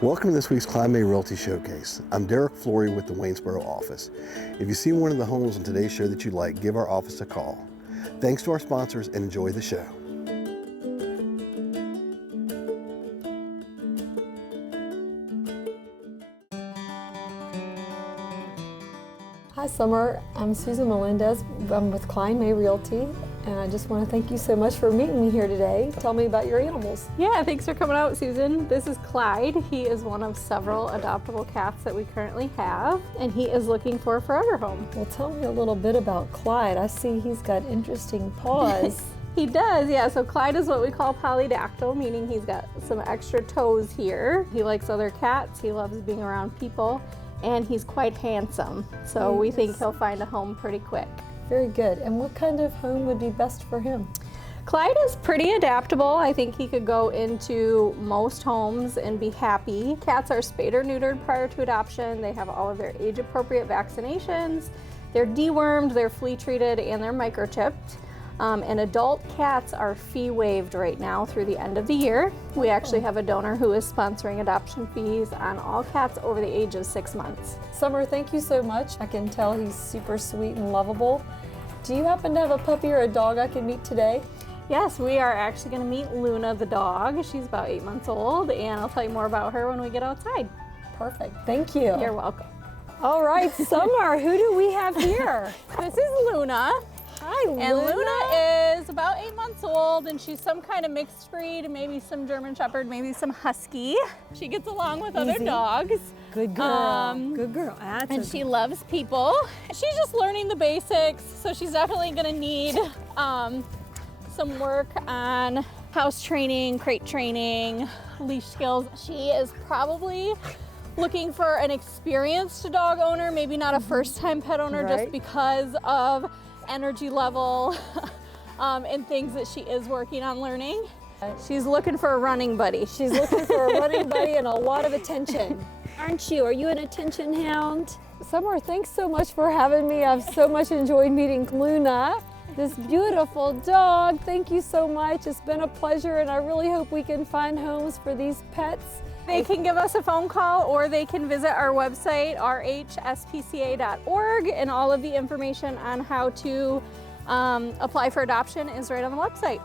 Welcome to this week's Kline Realty Showcase. I'm Derek Flory with the Waynesboro office. If you see one of the homes on today's show that you like, give our office a call. Thanks to our sponsors and enjoy the show. Hi Summer, I'm Susan Melendez. I'm with Kline Realty, and I just want to thank you so much for meeting me here today. Tell me about your animals. Yeah, thanks for coming out, Susan. This is Clyde. He is one of several adoptable cats that we currently have, and he is looking for a forever home. Well, tell me a little bit about Clyde. I see he's got interesting paws. He does, yeah. So Clyde is what we call polydactyl, meaning he's got some extra toes here. He likes other cats. He loves being around people. And he's quite handsome, so we think he'll find a home pretty quick. Very good. And what kind of home would be best for him? Clyde is pretty adaptable. I think he could go into most homes and be happy. Cats are spayed or neutered prior to adoption. They have all of their age-appropriate vaccinations. They're dewormed, they're flea treated, and they're microchipped. And adult cats are fee waived right now through the end of the year. We actually have a donor who is sponsoring adoption fees on all cats over the age of 6 months. Summer, thank you so much. I can tell he's super sweet and lovable. Do you happen to have a puppy or a dog I can meet today? Yes, we are actually going to meet Luna the dog. She's about 8 months old, and I'll tell you more about her when we get outside. Perfect, thank you. You're welcome. All right, Summer, who do we have here? This is Luna. Hi, Luna. And Luna is about 8 months old, and she's some kind of mixed breed, maybe some German Shepherd, maybe some Husky. She gets along with other dogs. Good girl. Good girl. And she loves people. She's just learning the basics, so she's definitely going to need some work on house training, crate training, leash skills. She is probably looking for an experienced dog owner, maybe not a first-time pet owner, just because of energy level and things that she is working on learning. She's looking for a running buddy. She's looking for a running buddy and a lot of attention. Aren't you? Are you an attention hound? Summer, thanks so much for having me. I've so much enjoyed meeting Luna, this beautiful dog. Thank you so much. It's been a pleasure, and I really hope we can find homes for these pets. They can give us a phone call, or they can visit our website, rhspca.org, and all of the information on how to apply for adoption is right on the website.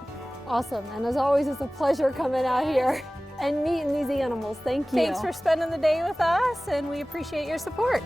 Awesome, and as always, it's a pleasure coming out here and meeting these animals. Thank you. Thanks for spending the day with us, and we appreciate your support.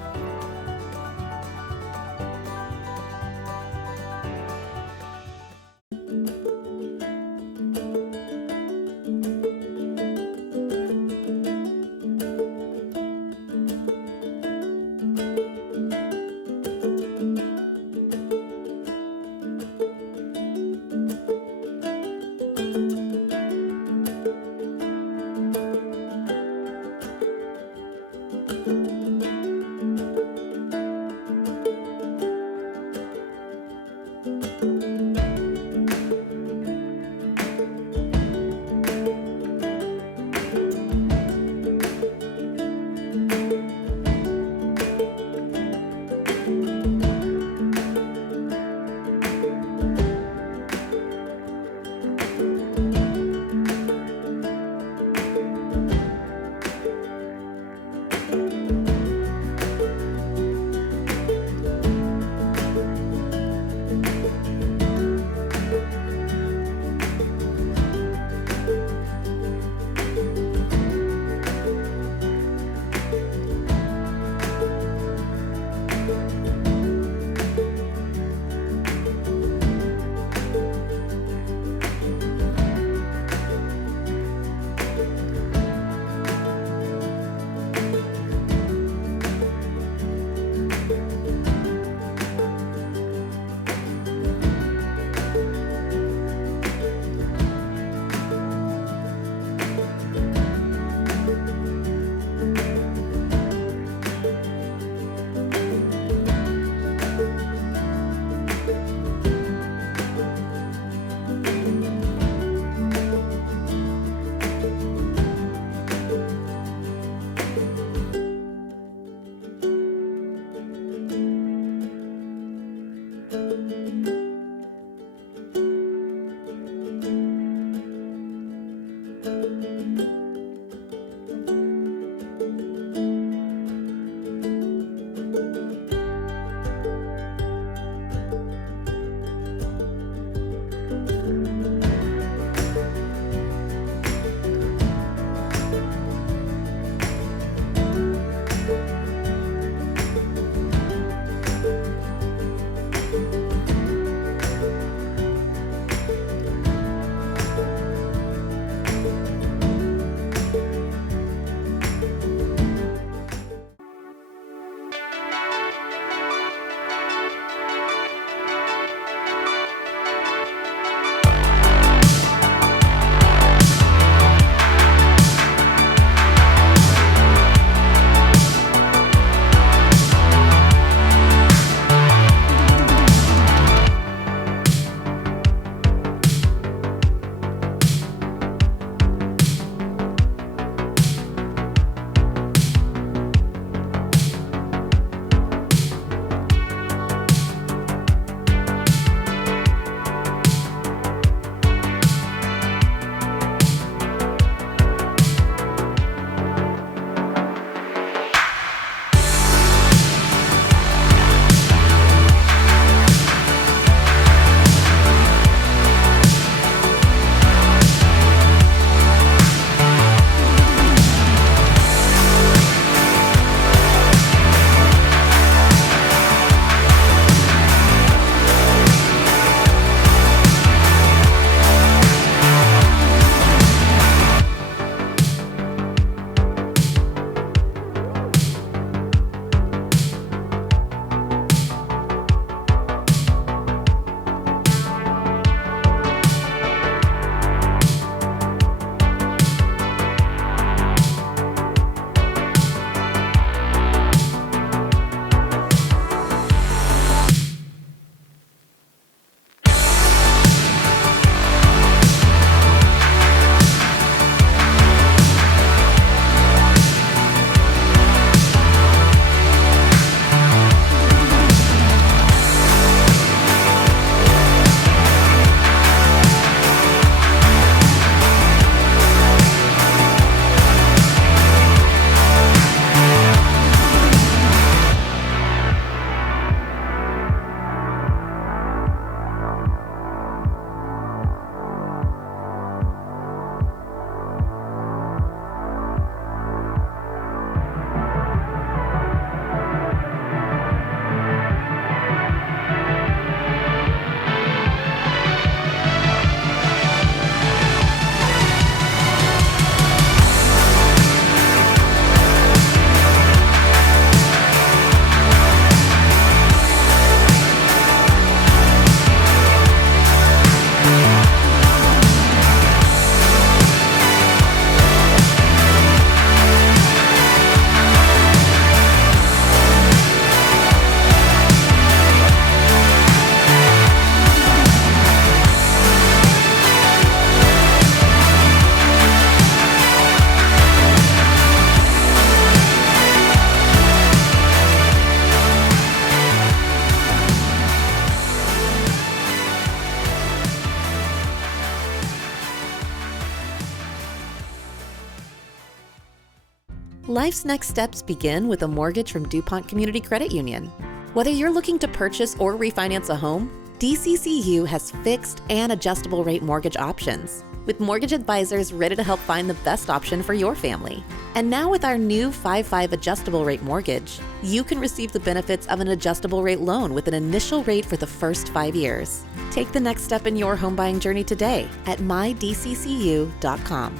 Life's next steps begin with a mortgage from DuPont Community Credit Union. Whether you're looking to purchase or refinance a home, DCCU has fixed and adjustable rate mortgage options, with mortgage advisors ready to help find the best option for your family. And now with our new 5/5 adjustable rate mortgage, you can receive the benefits of an adjustable rate loan with an initial rate for the first 5 years. Take the next step in your home buying journey today at mydccu.com.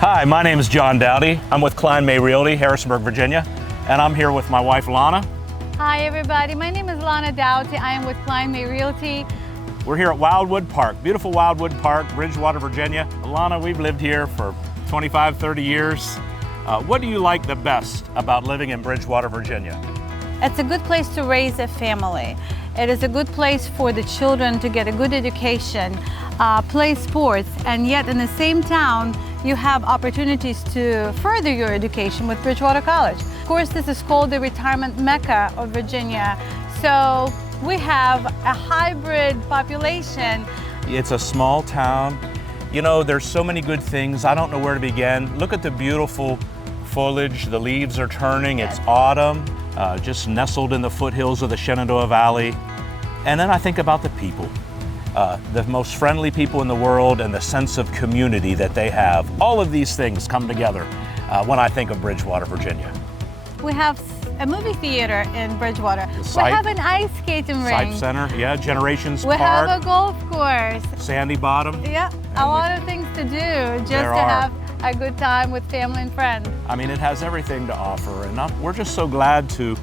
Hi, my name is John Doughty. I'm with Kline Realty, Harrisonburg, Virginia, and I'm here with my wife, Lana. Hi, everybody. My name is Lana Doughty. I am with Kline Realty. We're here at Wildwood Park, beautiful Wildwood Park, Bridgewater, Virginia. Lana, we've lived here for 25, 30 years. What do you like the best about living in Bridgewater, Virginia? It's a good place to raise a family. It is a good place for the children to get a good education, play sports, and yet in the same town, you have opportunities to further your education with Bridgewater College. Of course, this is called the retirement mecca of Virginia. So we have a hybrid population. It's a small town. You know, there's so many good things. I don't know where to begin. Look at the beautiful foliage. The leaves are turning. It's autumn, just nestled in the foothills of the Shenandoah Valley. And then I think about the people. The most friendly people in the world and the sense of community that they have. All of these things come together when I think of Bridgewater, Virginia. We have a movie theater in Bridgewater. We have an ice skating rink. Sipe Center, yeah, Generations We Park. have a golf course. Sandy Bottom. Yeah, a lot of things to do just to have a good time with family and friends. I mean, it has everything to offer, and we're just so glad to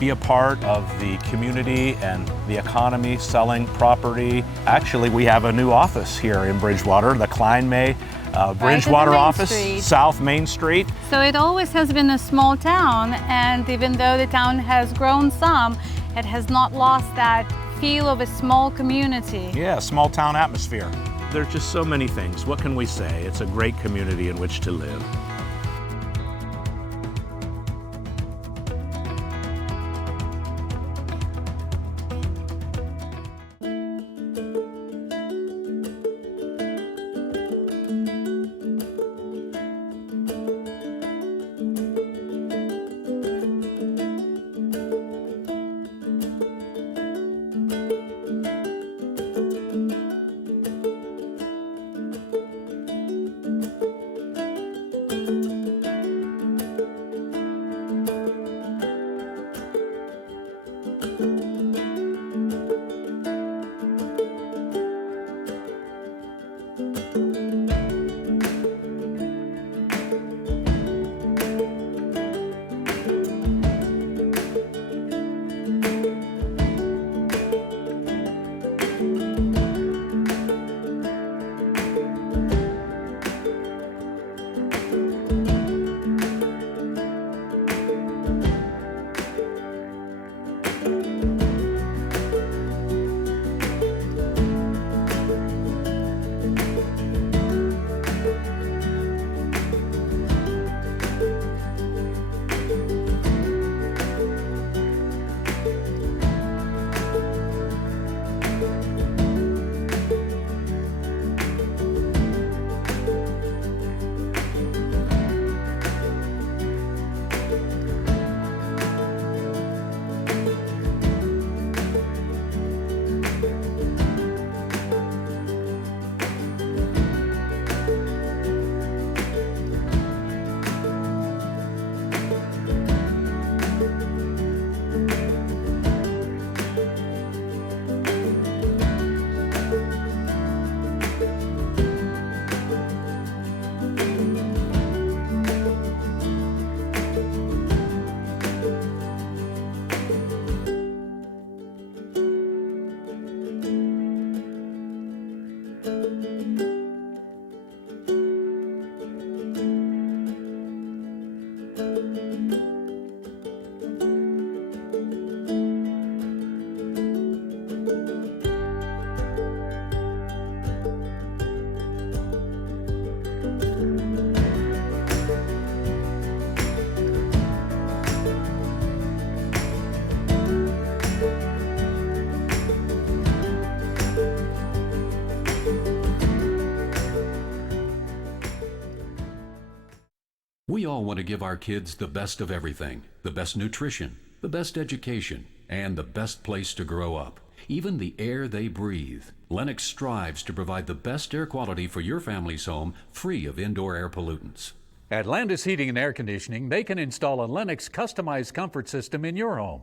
be a part of the community and the economy, selling property. Actually, we have a new office here in Bridgewater, the Kline Bridgewater office, South Main Street. So it always has been a small town, and even though the town has grown some, it has not lost that feel of a small community. Yeah, small town atmosphere. There's just so many things. What can we say? It's a great community in which to live. We all want to give our kids the best of everything, the best nutrition, the best education, and the best place to grow up, even the air they breathe. Lennox strives to provide the best air quality for your family's home, free of indoor air pollutants. At Landis Heating and Air Conditioning, they can install a Lennox customized comfort system in your home.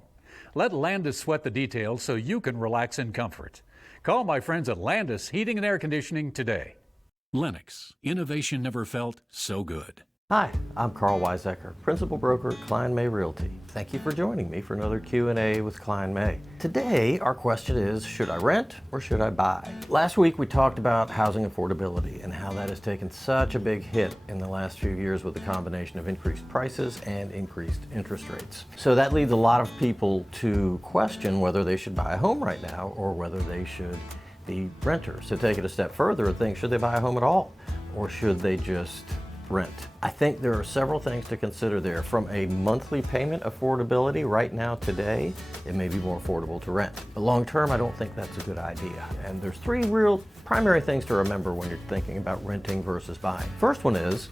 Let Landis sweat the details so you can relax in comfort. Call my friends at Landis Heating and Air Conditioning today. Lennox, innovation never felt so good. Hi, I'm Karl Weizacker, Principal Broker at Kline Realty. Thank you for joining me for another Q&A with Kline. Today, our question is, should I rent or should I buy? Last week, we talked about housing affordability and how that has taken such a big hit in the last few years with the combination of increased prices and increased interest rates. So that leads a lot of people to question whether they should buy a home right now or whether they should be renters. To take it a step further and think, should they buy a home at all? Or should they just rent? I think there are several things to consider there. From a monthly payment affordability, right now today, it may be more affordable to rent. But long term, I don't think that's a good idea. And there's three real primary things to remember when you're thinking about renting versus buying. First one is,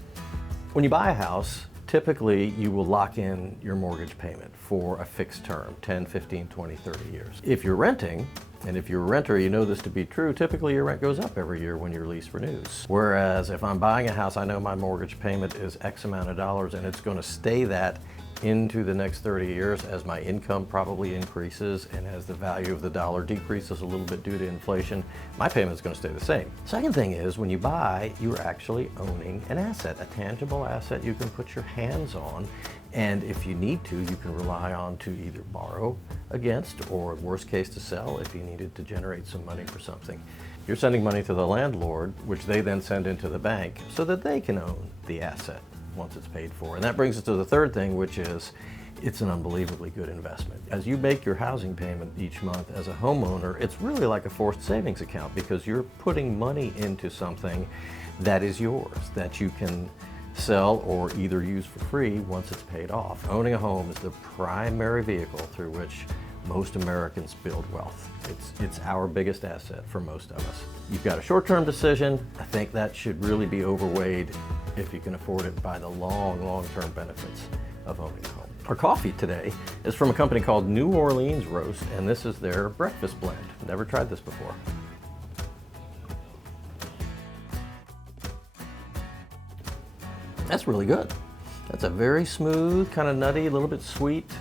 when you buy a house, typically you will lock in your mortgage payment for a fixed term, 10, 15, 20, 30 years. If you're renting, and if you're a renter, you know this to be true, typically your rent goes up every year when your lease renews. Whereas if I'm buying a house, I know my mortgage payment is X amount of dollars and it's going to stay that into the next 30 years as my income probably increases and as the value of the dollar decreases a little bit due to inflation, my payment is going to stay the same. Second thing is, when you buy, you're actually owning an asset, a tangible asset you can put your hands on. And if you need to, you can rely on to either borrow against or worst case to sell if you needed to generate some money for something. You're sending money to the landlord, which they then send into the bank so that they can own the asset once it's paid for. And that brings us to the third thing, which is it's an unbelievably good investment. As you make your housing payment each month as a homeowner, it's really like a forced savings account because you're putting money into something that is yours, that you can sell or either use for free once it's paid off. Owning a home is the primary vehicle through which most Americans build wealth. It's our biggest asset for most of us. You've got a short-term decision. I think that should really be overweighed if you can afford it by the long-term benefits of owning a home. Our coffee today is from a company called New Orleans Roast, and this is their breakfast blend. Never tried this before. That's really good. That's a very smooth, kind of nutty, a little bit sweet.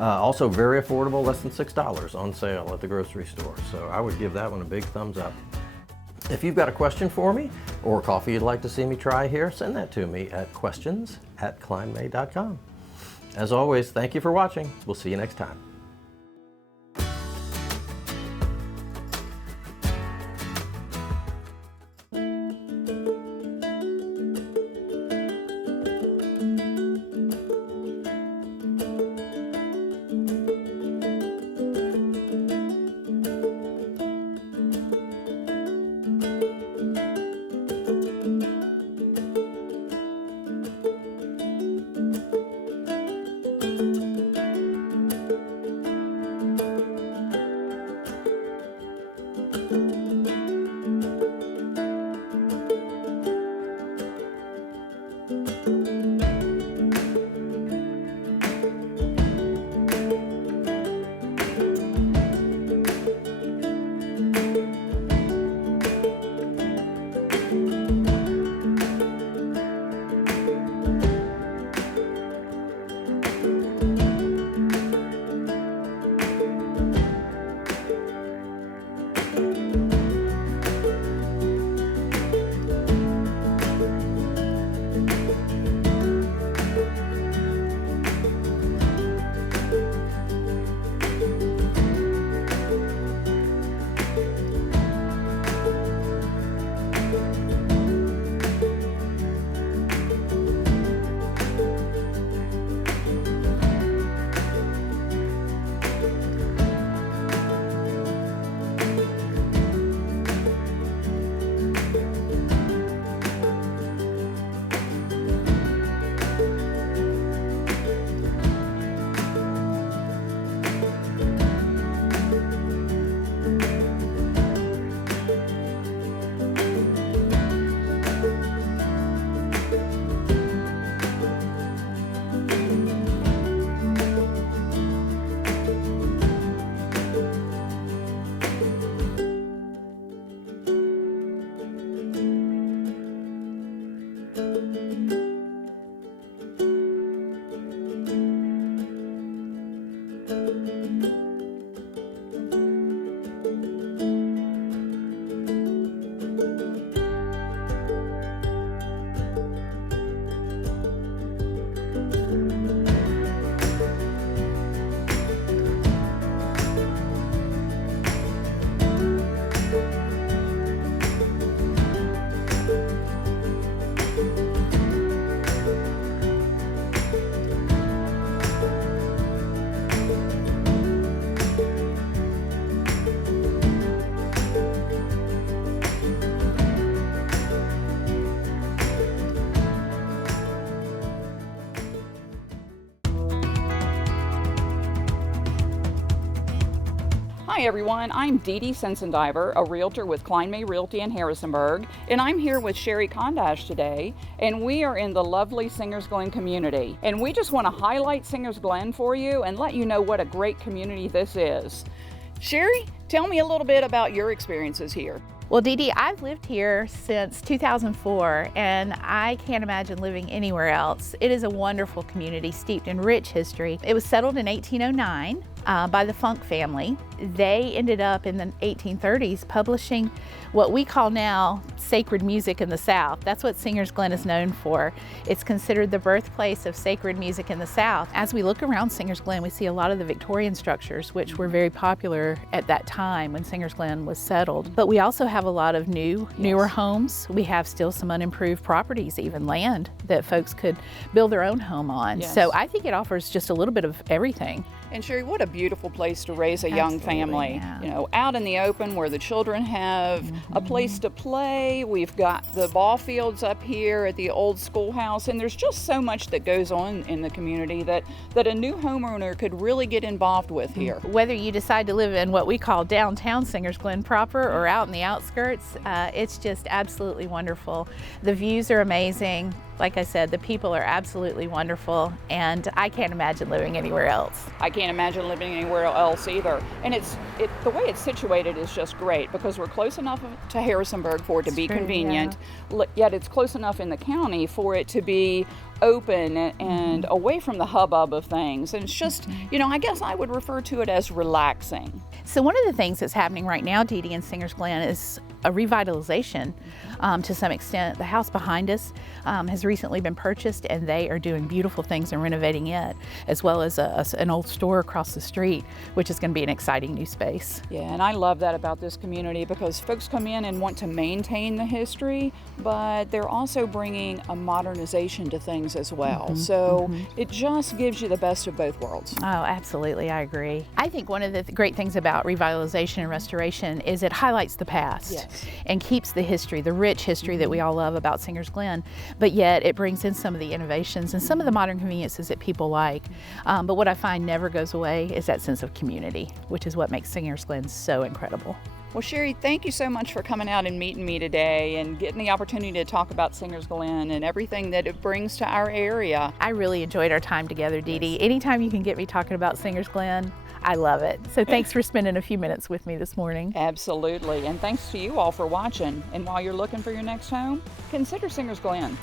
Also very affordable, less than $6 on sale at the grocery store. So I would give that one a big thumbs up. If you've got a question for me or coffee you'd like to see me try here, send that to me at questions@klinemay.com. As always, thank you for watching. We'll see you next time. Hi everyone, I'm Dee Sensendiver, a realtor with Kline Realty in Harrisonburg, and I'm here with Sherri Kondash today, and we are in the lovely Singers Glen community. And we just want to highlight Singers Glen for you and let you know what a great community this is. Sherri, tell me a little bit about your experiences here. Well, Dee, I've lived here since 2004, and I can't imagine living anywhere else. It is a wonderful community steeped in rich history. It was settled in 1809 by the Funk family. They ended up in the 1830s publishing what we call now sacred music in the South. That's what Singers Glen is known for. It's considered the birthplace of sacred music in the South. As we look around Singers Glen, we see a lot of the Victorian structures, which were very popular at that time when Singers Glen was settled. But we also have a lot of newer homes. We have still some unimproved properties, even land that folks could build their own home on. Yes. So I think it offers just a little bit of everything. And Sherri, what a beautiful place to raise a young family. Yeah. You know, out in the open where the children have a place to play. We've got the ball fields up here at the old schoolhouse, and there's just so much that goes on in the community that a new homeowner could really get involved with here. Whether you decide to live in what we call downtown Singers Glen proper or out in the outskirts, it's just absolutely wonderful. The views are amazing. Like I said, the people are absolutely wonderful, and I can't imagine living anywhere else. I can't imagine living anywhere else either. And the way it's situated is just great because we're close enough to Harrisonburg for it to be convenient, yet it's close enough in the county for it to be open and away from the hubbub of things. And it's just, you know, I guess I would refer to it as relaxing. So one of the things that's happening right now, Dee Dee, in Singers Glen is a revitalization to some extent. The house behind us has recently been purchased, and they are doing beautiful things and renovating it, as well as an old store across the street, which is going to be an exciting new space. Yeah, and I love that about this community, because folks come in and want to maintain the history, but they're also bringing a modernization to things as well. So it just gives you the best of both worlds. Oh, absolutely, I agree. I think one of the great things about revitalization and restoration is it highlights the past and keeps the history, the rich history that we all love about Singers Glen, but yet it brings in some of the innovations and some of the modern conveniences that people like. But what I find never goes away is that sense of community, which is what makes Singers Glen so incredible. Well, Sherri, thank you so much for coming out and meeting me today and getting the opportunity to talk about Singers Glen and everything that it brings to our area. I really enjoyed our time together, Dee Dee. Anytime you can get me talking about Singers Glen, I love it. So thanks for spending a few minutes with me this morning. Absolutely, and thanks to you all for watching. And while you're looking for your next home, consider Singers Glen.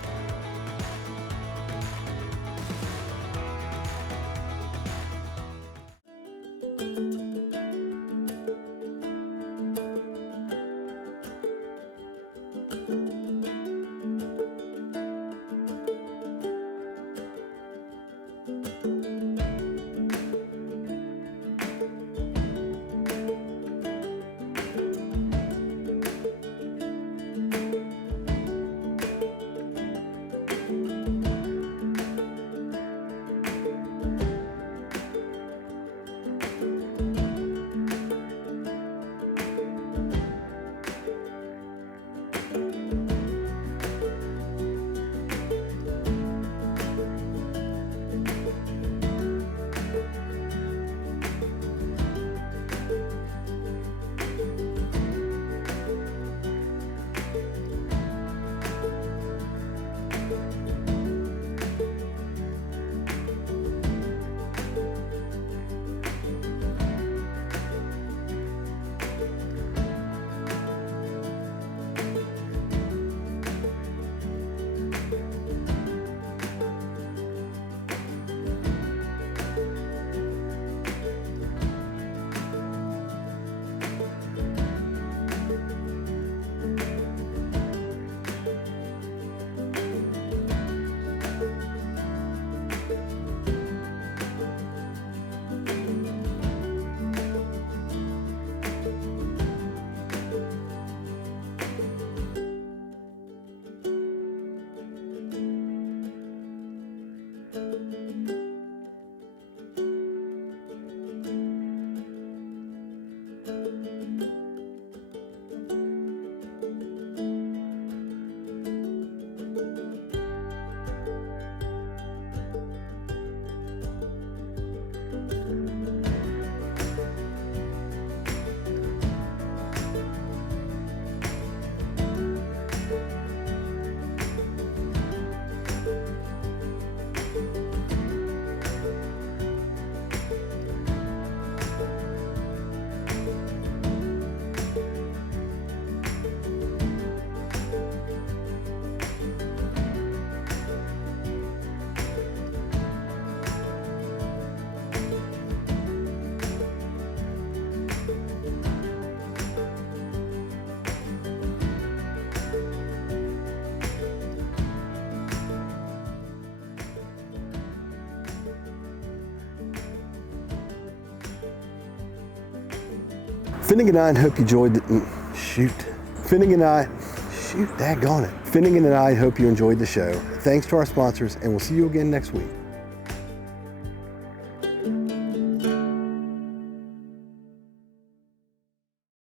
Finnegan and I hope you enjoyed Finnegan and I hope you enjoyed the show. Thanks to our sponsors, and we'll see you again next week.